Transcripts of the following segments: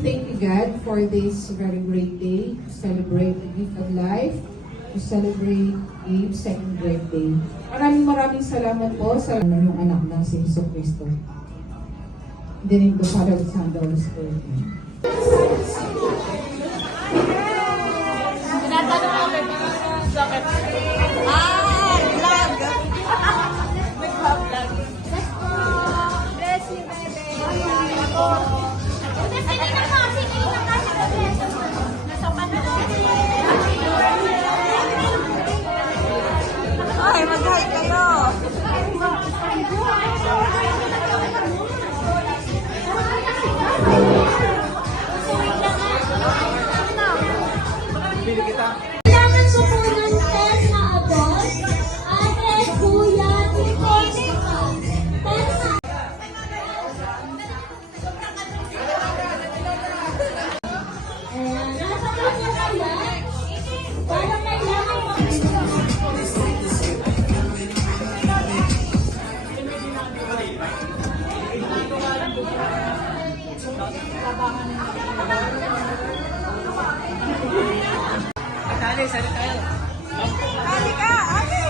thank you, God, for this very great day to celebrate the gift of life, to celebrate Gabe's second birthday. Maraming salamat po sa yung anak ng si Jesucristo. In the name of the Father, the Son, and the Holy Spirit. Tinatanong ako kay Bakit? Vlog! Nag-vlog. Bless you, baby. Ay, mag-hi kayo! Bili kita. Kailangan ko po ng test na abot. Ate, kuya, tito, tita. Test na. Nasa po niya kaya? Parang kailangan mo. Sali tayo. Hali ka, ate!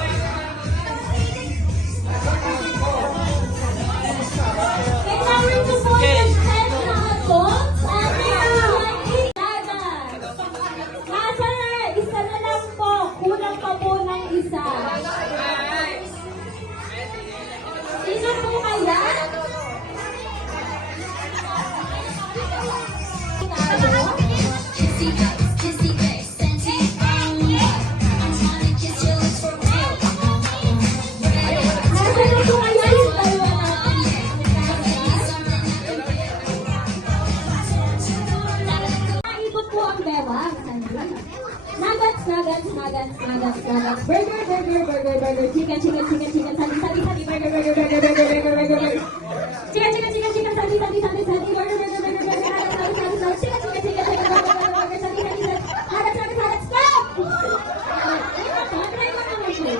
Kailangan ko po ng test na abot. Ate, kuya, tita. Nasa isa na lang po. Kulang pa po ng isa. Sino po kaya? Nuggets. Burger. Chicken. Sali, burger. Chicken. Sali, burger. Nuggets. Stop! Try mo naman siya.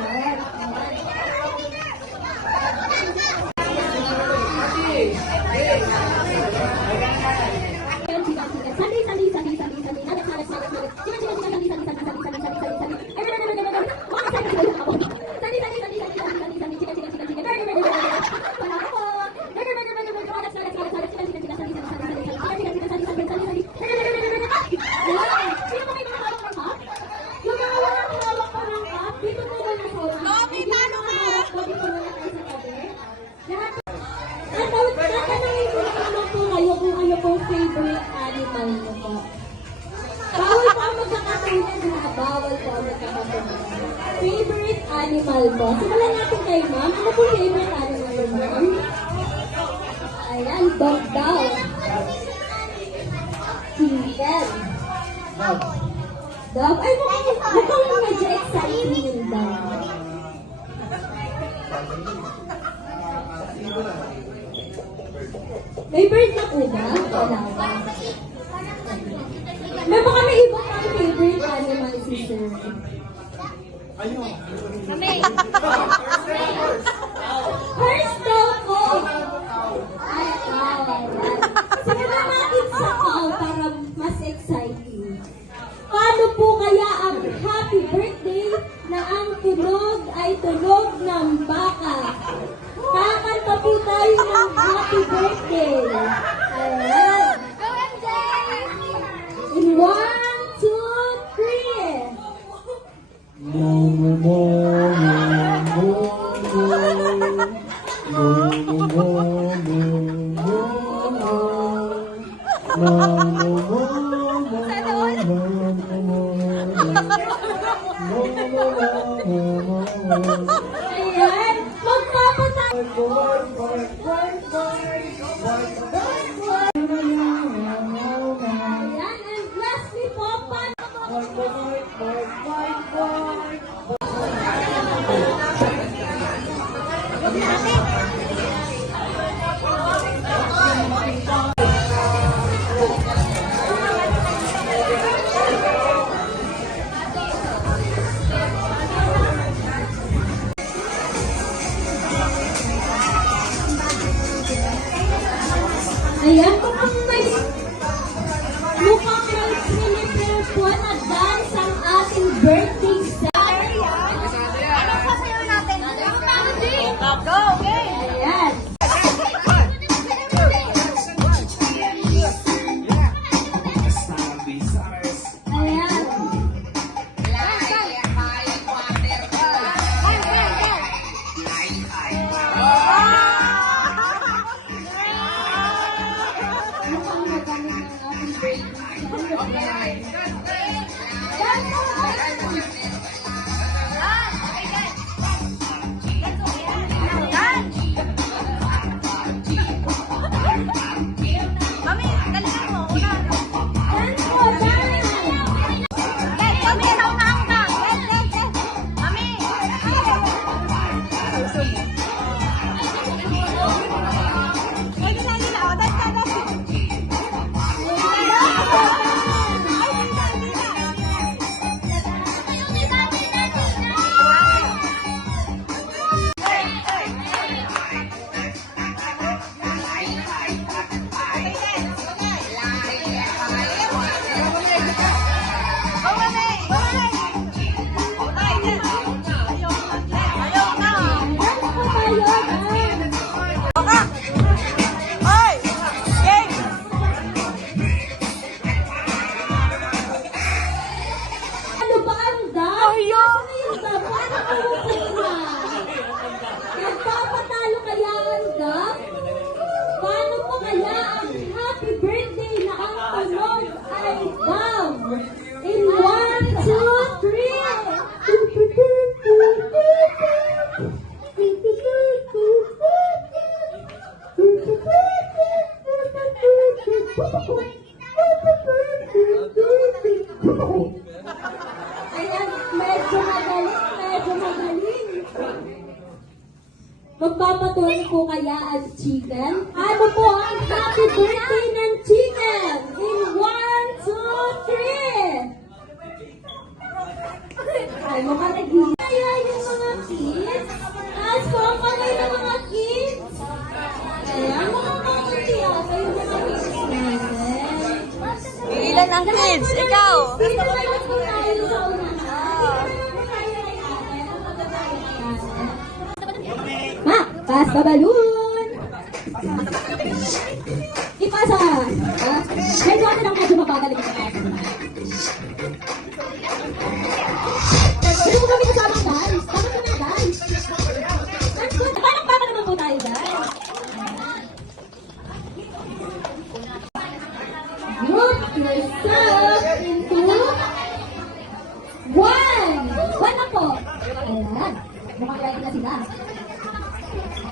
Favorite animal mo po? Bawal po ang magkakatulad ha. Bawal po ang magkakatulad. Favorite animal mo? Simulan natin kay ma'am. Ano po favorite animal mo, ma'am? Ayan, dog daw. Chicken. Dog? Ay, mukhang medyo exciting yung dog. May bird na po ba? Wala ba? May baka may iba kang favorite animal, sister. Ayun. First daw po. Ay, simulan natin sa cow para mas exciting. Paano po kaya ang happy birthday na ang tunog ay tunog ng baka? Kakanta po tayo ng happy birthday. Ayan. In 1, 2, 3. Ayan. Magpapatay. Ayan. And lastly po, ayan, kung may Ayan, medyo magaling. Magpapatuloy po kaya ang chicken? Ano po ang happy birthday ng chicken? In 1, 2, 3! Ay, mukhang nag-iisa. Kaya yung mga kids. Taas po ang kamay ng mga kids. Ayan, mukhang kaunti ata yung mga kids natin. Ilan ang kids? Ikaw? Dito na lang po tayo sa unahan. Dito na lang po tayo kay ate. Ang magkatayo kay ate. Ma, pass the balloon! Ipasa! Ha? Medyo ako lang medyo mabagal yung pagkakasa. Ito mo kami kasama guys. Bakit mo na guys? That's good. Parang papa naman po tayo guys. Group yourself into 1. 1 na po. Ayan. Mukhang ready na sila.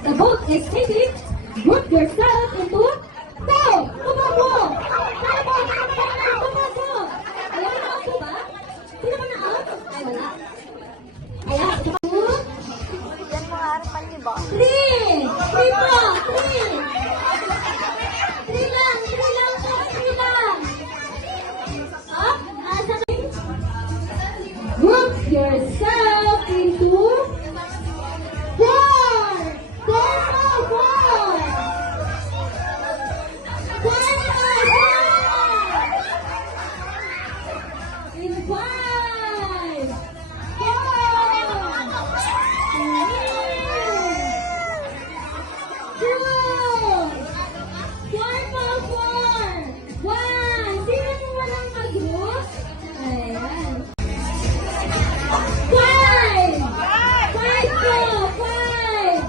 The vote is taken. Group yourself into 2. Tumakbo! Tumakbo! Ayan, na-out po ba? Sino ba na-out? Ay, wala. Ayan, tumakbo. Yan mga harapan niyo ba? 3! 3 po! 3! 3 lang! 3 lang po! 3 lang! Up! Nasa kayo? Group yourself into 4! 4 po! 4! 4 in 5! 4! 4 po, 4! 1! Sino mo walang mag-group? Ayan. 5! 5 po! 5!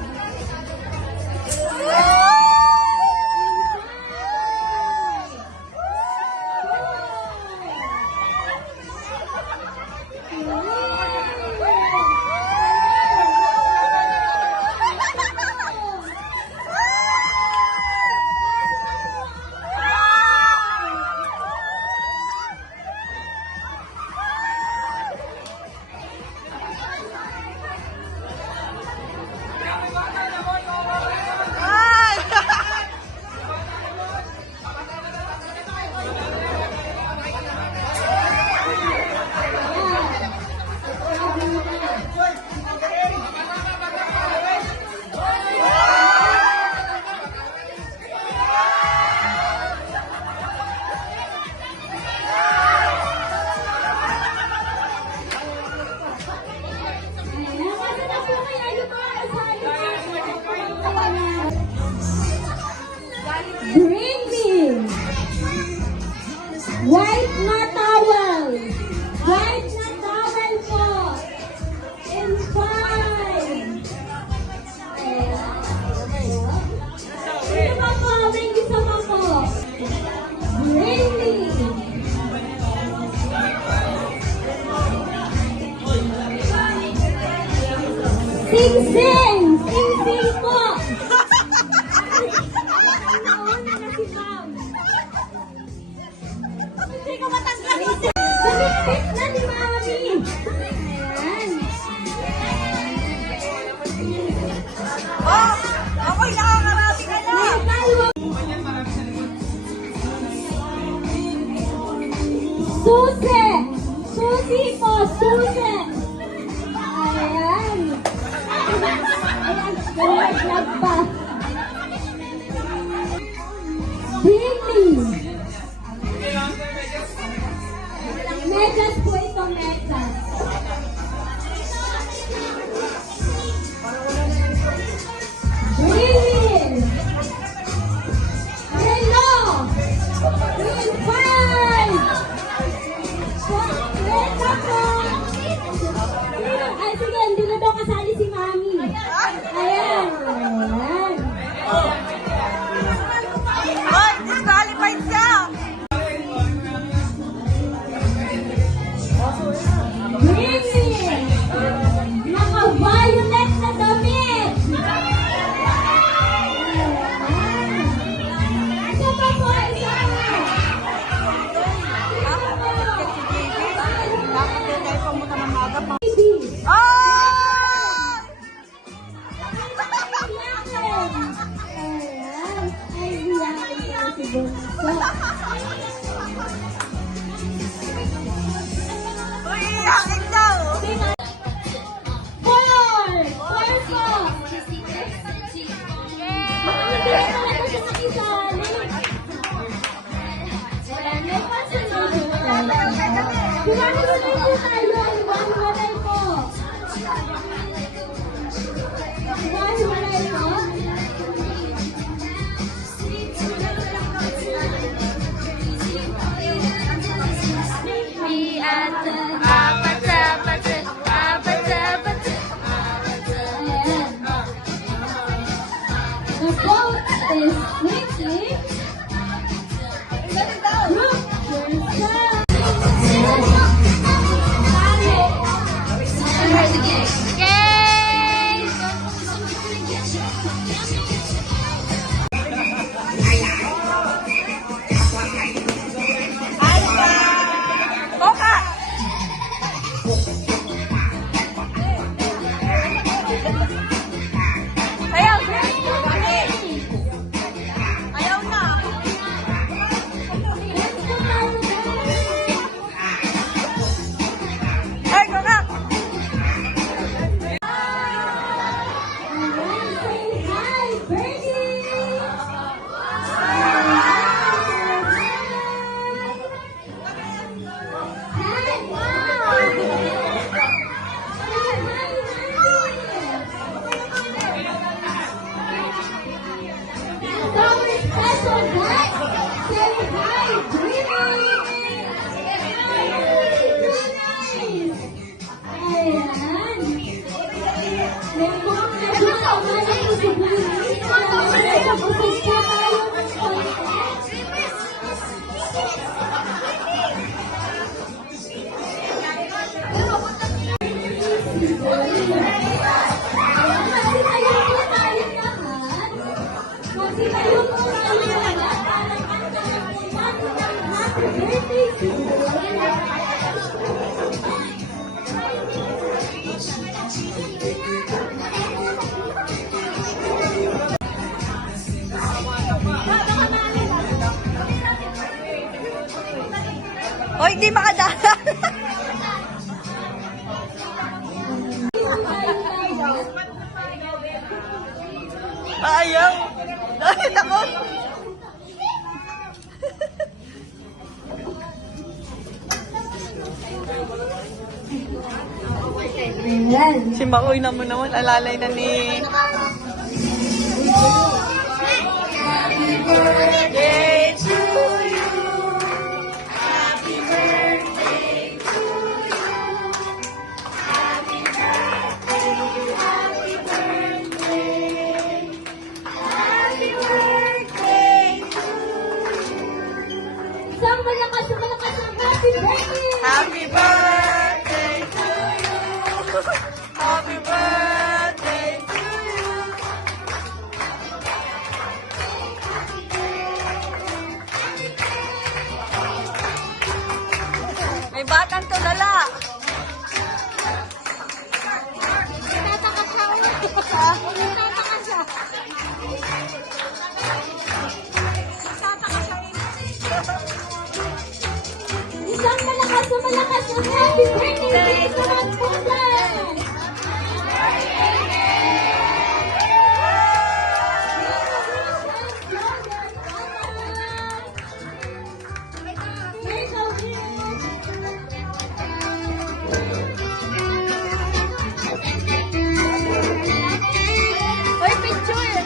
Bring me white na towel. White na towel po. In 5. Sino pa po? May isa pa po. Bring me. Sing-sing. Sing-sing po. Hindi ko matanggal. Kumipit na ni Mami. Ayan. Oh! Ako'y nakakarami ka na! Susi! Susi po! Susi! Ayan. Ayan. Nalaglag pa. Billy! Megas po ito, megas. Billy! Hello! In 5! Megas po! Ay, sige, hindi na daw kasali si Mami. Ayan. Ayan. Hoy, stop! bunso. Uy, iyakin daw. Four po. Hindi na talaga siya nakisali. May consolation. Hiwa-hiwalay po tayo. Hiwa-hiwalay po. Hiwa-hiwalay po. Ayan. The vote is switching. Group yourself. Koka! Sayaw! Ayaw na! Ay, Koka! Say hi, Bernie! Hi! Our special guest! Say hi, Bernie! Ayan! Medyo kasama na po si Bernie. Nagpapos po tayo ng contest. Magsitayo po tayo lahat. Magsitayo po tayo lahat para kantahan po natin ang happy birthday to Hoy, di makadala! Ayaw! Dahil ako! Ayan. Si Makoy naman alalay na ni... Birthday to you. Happy birthday to you. Happy birthday, happy birthday. Happy birthday to you. Isang malakas ang happy birthday! Happy birthday to you. Happy birthday to you. May batang tulala. Tatakas siya. Tatakas siya. Isang malakas ang happy birthday sa Rambutan! Hoy, picture!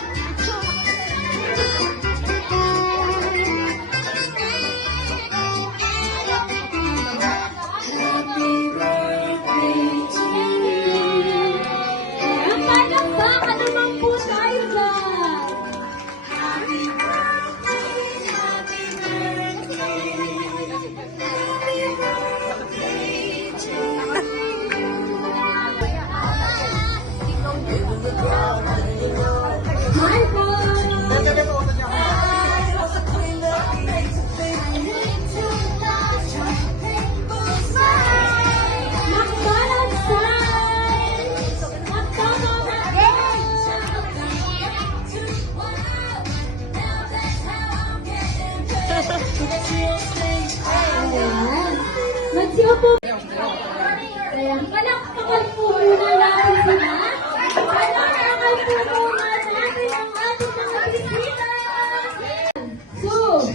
Happy birthday to Sino po? Ayan, palakpakan po muna natin sila. Palakpakan po muna natin ang ating mga bisita. So,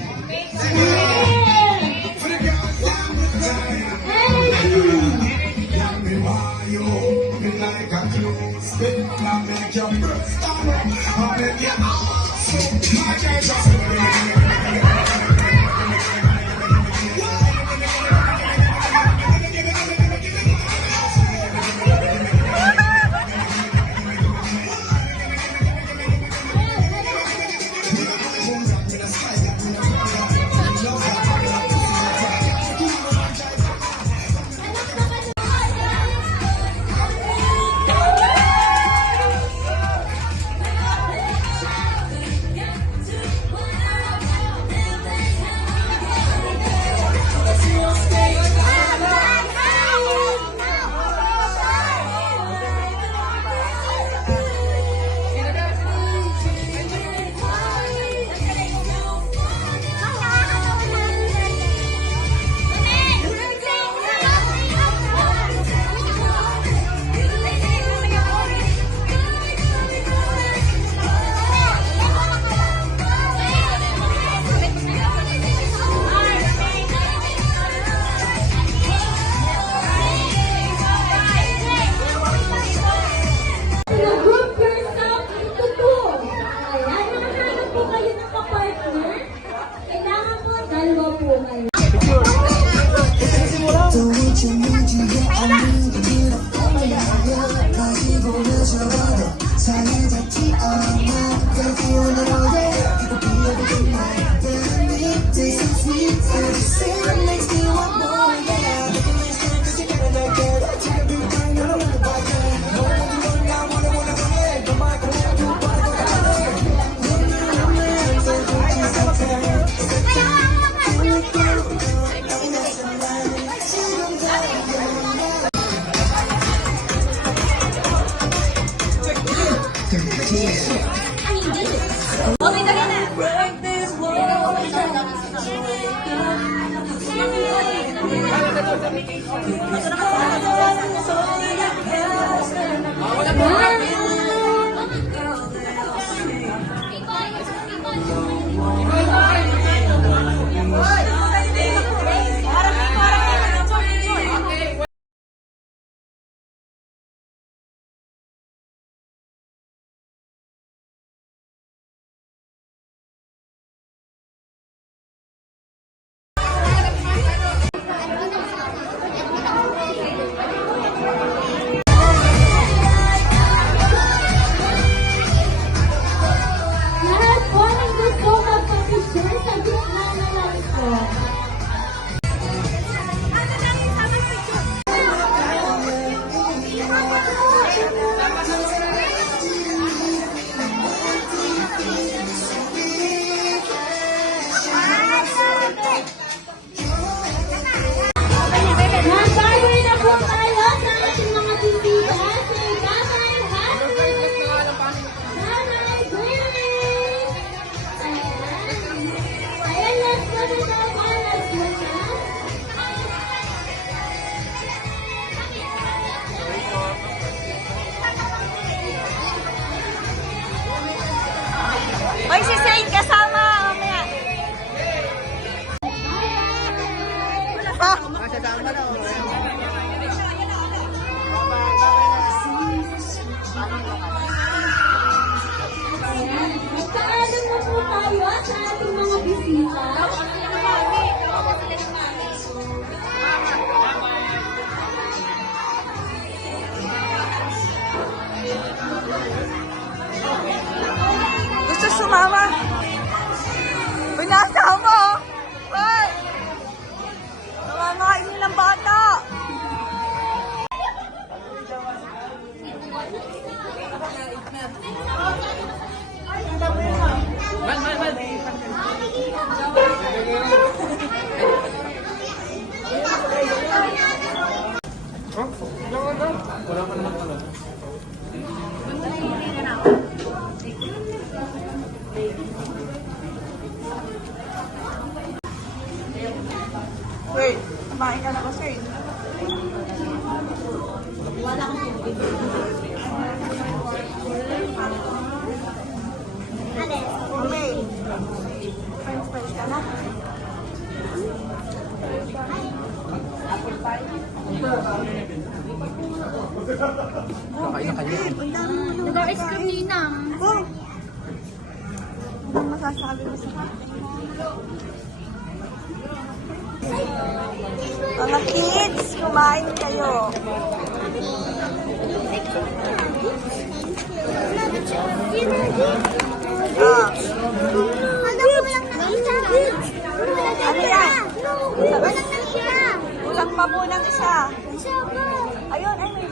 group yourself into two. Ayan, nakahanap po kayo ng kapartner. Kailangan po, dalawa po kayo. Okay, dali na. Lahat po ng gusto magpapicture sa gitna na lang po. Nag-bye na po tayo sa ating mga bisita. Si Tatay Happy! Nanay Grace! Ayan, let's go to the balance muna. Oy, si Saint kasama. Mamaya. Ayan, magpaalam na po tayo sa ating mga bisita. Kumain ka na ba, sir? Okay. French fries ka na. Nag-ice cream ninang. Anong masasabi mo sa akin? Mga kids, kumain kayo. Ah. Ano yan? Kulang pa po ng isa. Ayun, ay may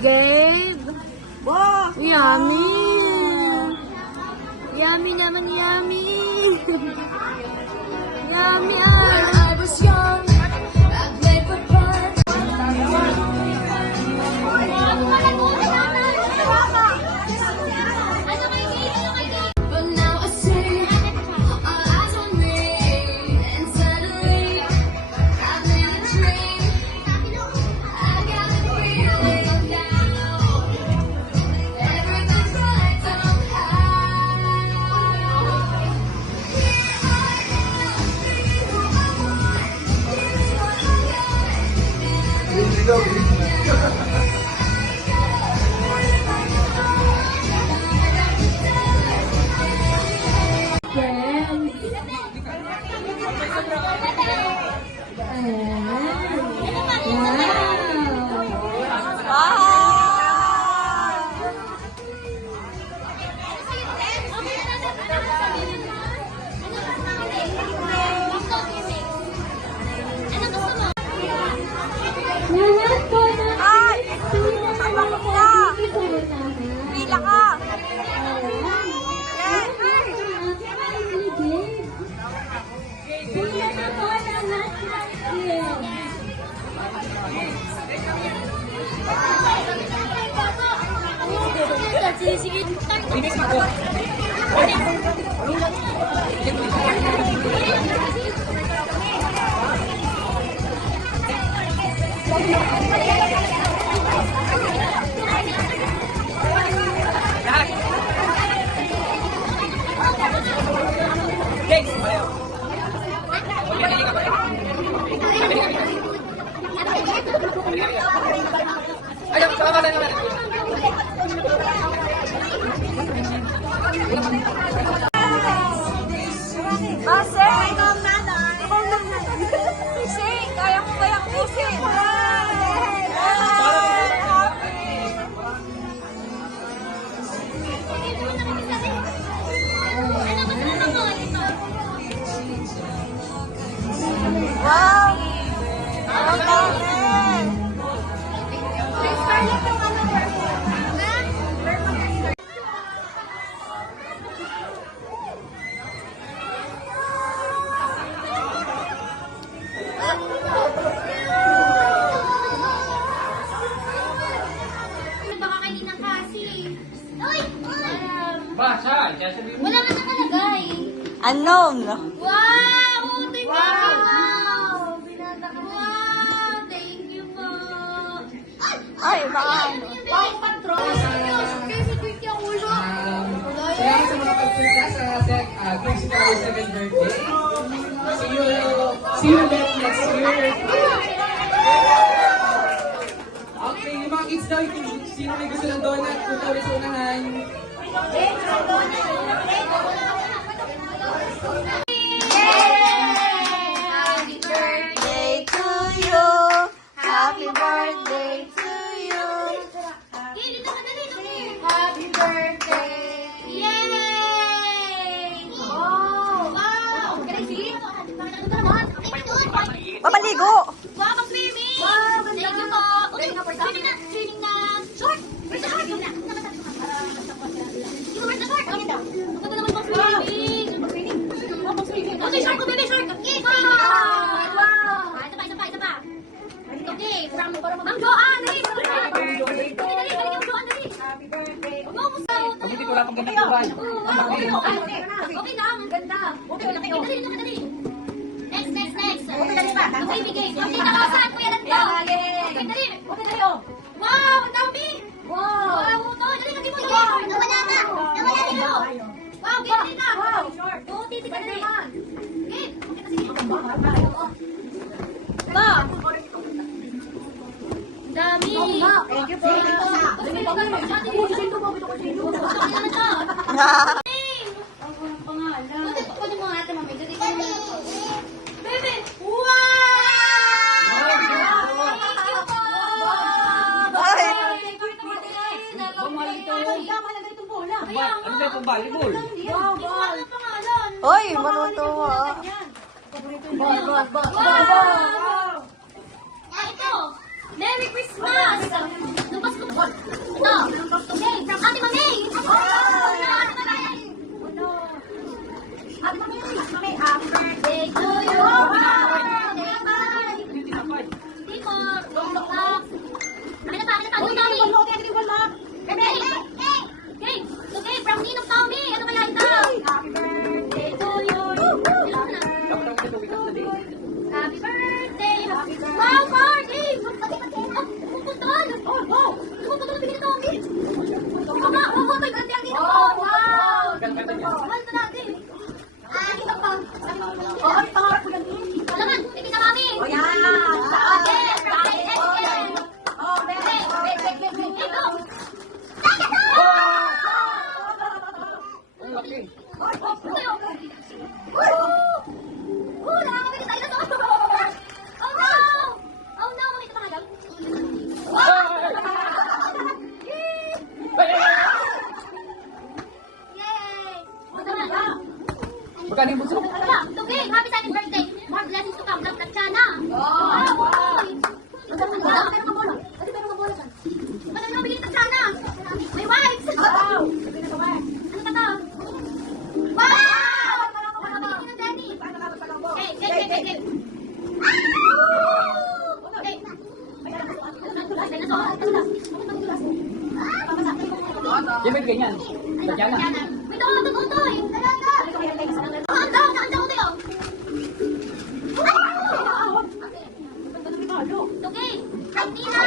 Gabe! Wow! Yummy! Yummy naman, yummy! Yummy! I was young, I played for fun. But now I see all eyes on me, and suddenly I made a dream. I got a feeling now. Everything's right somehow. Here I am, being who I want, giving what I got. Friends. Wow. Lahat po ng Pila ka! Sige. Masay! Sing! Kaya mo ba yung pusin? Wow! Ang dami! Wala nga nakalagay. Unknown. Wow! Thank you, wow! Binata ka mo. Wow! Thank you po. Ay, baka. Wow, patron! Kasi tweet yung ulo. Salamat sa mga pagpunta sa Grace Carol's 7th birthday. See you then next year. Okay, yung mga kids daw, kung sino may gusto ng donut, punta ulit sa unahan. Happy birthday! Birthday to you. Happy birthday to you. Happy birthday! Yay! Oh! Wow! Can I see? Papaligo. Wow, mag-swimming! Wow, thank you po! Okay, swimming na short! Where's the short? Yun na! Where's the short? Oh, yun daw. Ang ganda naman pang-swimming! Okay, short ko, baby, short! Okay, wow! Isa pa. Okay, from Ma'am Joanne! Dali! Dali, Ma'am Joanne, dali! Happy birthday! Pag-ibig wala pang ganda buhay. Okay lang, ang ganda. Okay, dali. Next. Okay, bigay. Okay, nakasan, kuya lang to. Okay, dali, oh. Wow, ang dami. Wow, to. Dali, lagi mo. Nawala dito. Wow, dali na. Oo, titi ka dali. Okay, ba? Dami. Thank you po. Bebe! Wow! Thank you po! Ay. Kaya Ano ba itong volleyball? Hoy, matutuwa. Wow! Ito! Merry Christmas! Lumpas ko po. Ito! Okay, from Ate Mamay! Ate Mamay! Happy birthday to you! Hindi po. Ano pa? Yung dami! Okay, from Ninong Tommy! Ano kaya ito? Happy birthday to you! Happy birthday! Wow, party! Pupuntahan! Pupuntahan na bigyan Tommy! Wow, may grande ang dito! Wow! Mahal na natin! Dito pa! Ay, pangarap ko lang yun! Alaman, bigyan na kami! O yan! Magkano yung bunso? Okay, happy second birthday! More blessings to come. Love Sana! Wow! Ano yung bigyan ng Sana? May wipes! Wow! Ano ka to? Wow! Bigyan ng Daddy! Okay. Yung may ganyan. Ganyan na. Wait, tutoy! Ang daw tayo! Okay, from Nina!